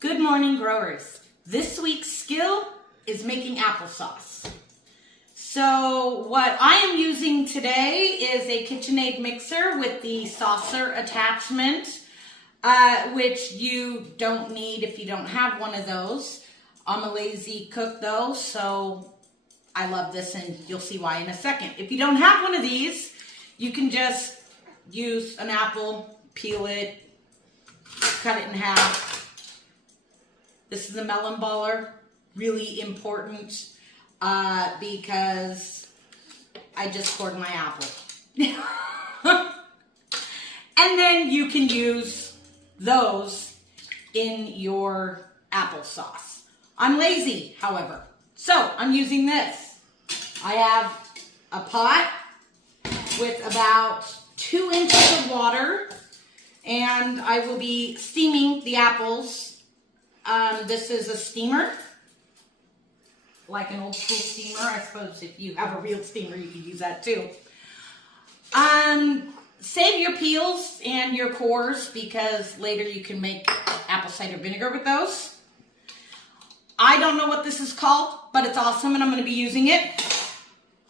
Good morning, growers. This week's skill is making applesauce. So what I am using today is a KitchenAid mixer with the saucer attachment, which you don't need if you don't have one of those. I'm a lazy cook though, so I love this and you'll see why in a second. If you don't have one of these, you can just use an apple, peel it, cut it in half. This is a melon baller, really important because I just cored my apple. And then you can use those in your applesauce. I'm lazy, however, so I'm using this. I have a pot with about 2 inches of water, and I will be steaming the apples. This is a steamer, like an old school steamer. I suppose if you have a real steamer, you could use that too. Save your peels and your cores because later you can make apple cider vinegar with those. I don't know what this is called, but it's awesome and I'm going to be using it.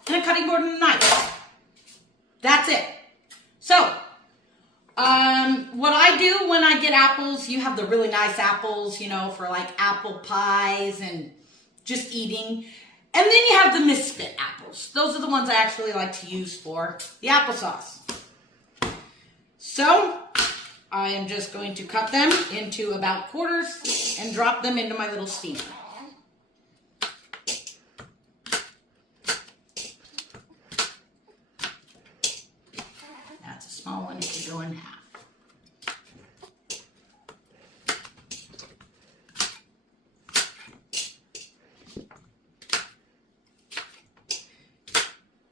And a cutting board and a knife. That's it. So, what I do when I get apples, you have the really nice apples, you know, for like apple pies and just eating. And then you have the misfit apples. Those are the ones I actually like to use for the applesauce. So, I am just going to cut them into about quarters and drop them into my little steamer. That's a small one, it can go in half.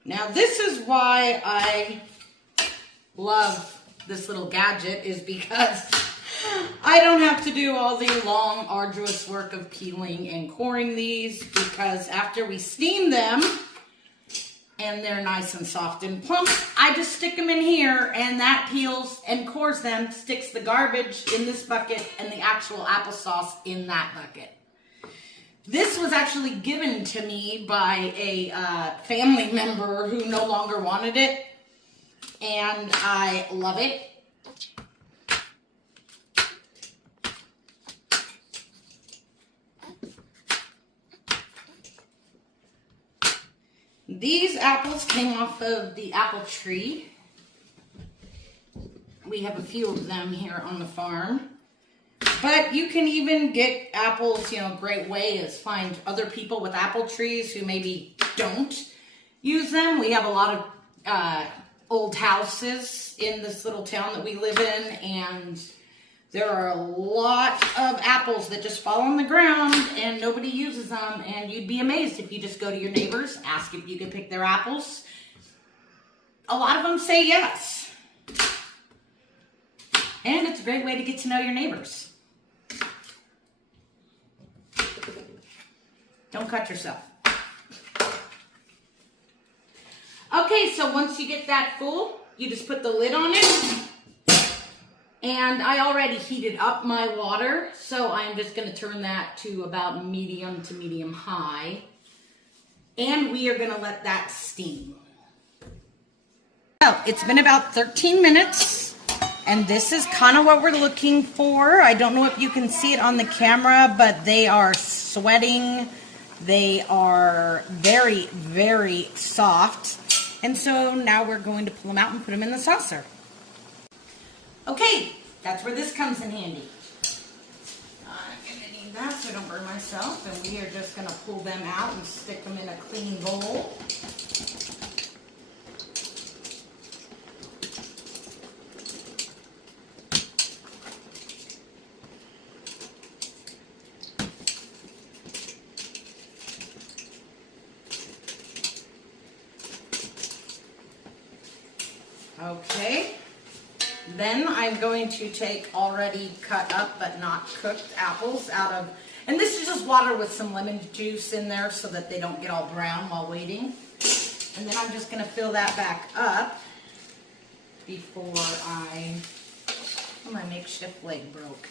Now this is why I love this little gadget, is because I don't have to do all the long, arduous work of peeling and coring these, because after we steam them and they're nice and soft and plump, I just stick them in here and that peels and cores them, sticks the garbage in this bucket and the actual applesauce in that bucket. This was actually given to me by a family member who no longer wanted it, and I love it. These apples came off of the apple tree. We have a few of them here on the farm. But you can even get apples, you know, a great way is find other people with apple trees who maybe don't use them. We have a lot of old houses in this little town that we live in, and there are a lot of apples that just fall on the ground and nobody uses them, and you'd be amazed if you just go to your neighbors, ask if you can pick their apples. A lot of them say yes. And it's a great way to get to know your neighbors. Don't cut yourself. Okay, so once you get that full, you just put the lid on it. And I already heated up my water, so I'm just going to turn that to about medium to medium high. And we are going to let that steam. Well, it's been about 13 minutes, and this is kind of what we're looking for. I don't know if you can see it on the camera, but they are sweating. They are very, very soft. And so now we're going to pull them out and put them in the saucer. Okay, that's where this comes in handy. I'm going to need that so I don't burn myself. And we are just going to pull them out and stick them in a clean bowl. Okay, then I'm going to take already cut up but not cooked apples out of, and this is just water with some lemon juice in there so that they don't get all brown while waiting. And then I'm just going to fill that back up before my makeshift leg broke.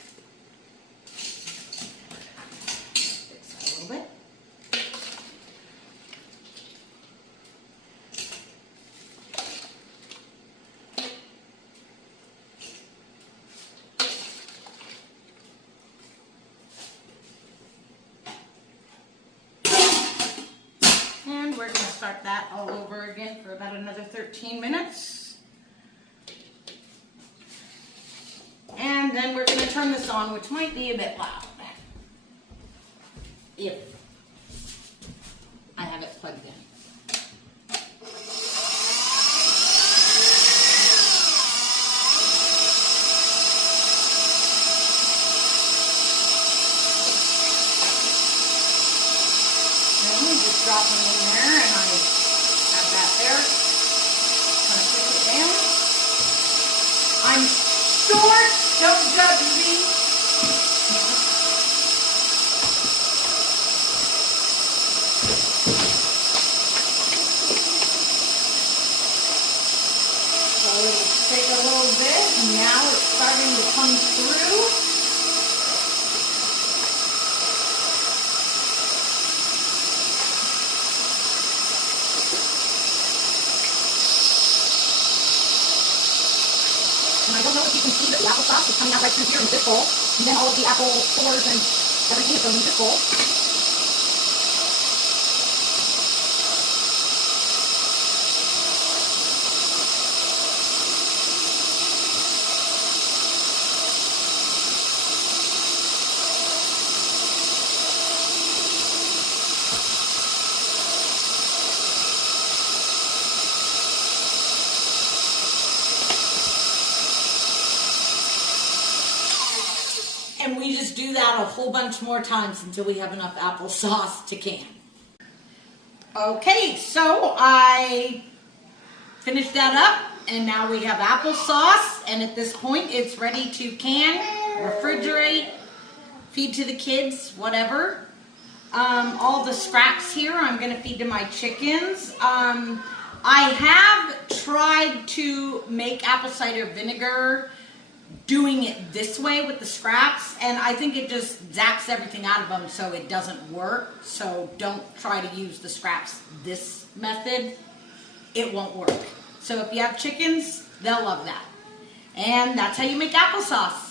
another 13 minutes. And then we're going to turn this on, which might be a bit loud. If I have it plugged in. Drop them in there, and I have that there. Kind of push it down. I'm short, don't judge me. So it'll take a little bit, and now it's starting to come through. And I don't know if you can see that the applesauce is coming out right through here in this bowl. And then all of the apple cores and everything is going in this bowl. And we just do that a whole bunch more times until we have enough applesauce to can. Okay, so I finished that up, and now we have applesauce, and at this point it's ready to can, refrigerate, feed to the kids, whatever. All the scraps here I'm going to feed to my chickens. I have tried to make apple cider vinegar doing it this way with the scraps, and I think it just zaps everything out of them, so it doesn't work. So don't try to use the scraps this method. It won't work. So if you have chickens, they'll love that. And that's how you make applesauce.